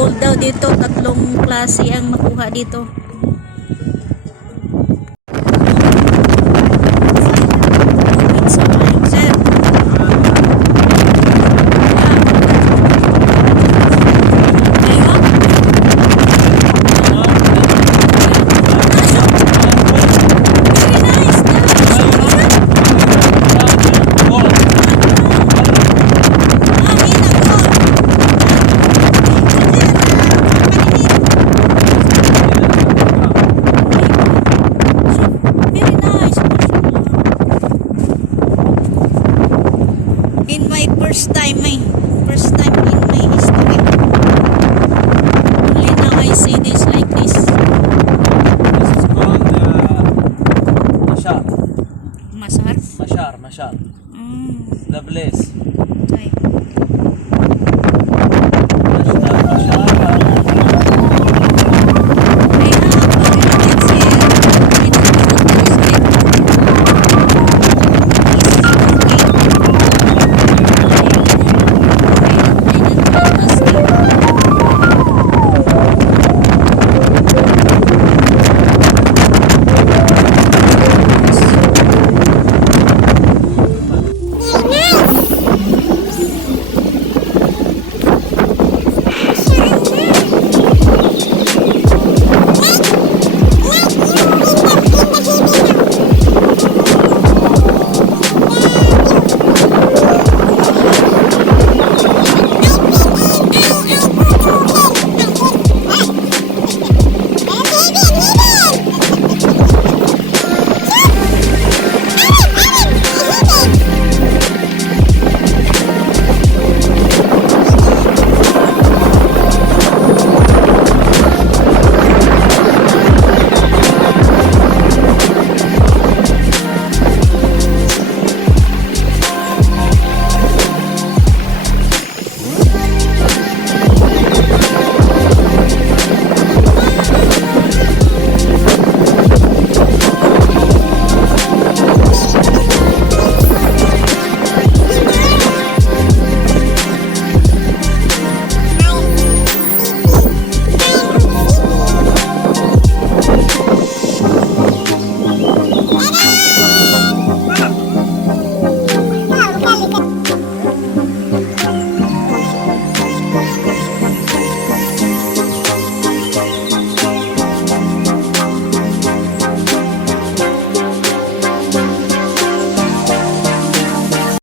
gold daw dito. 3 klase ang makuha dito. In my first time in my history. Only now I see this like this. This is called Mashar. Masar? Mashar. Mm. The place. Okay.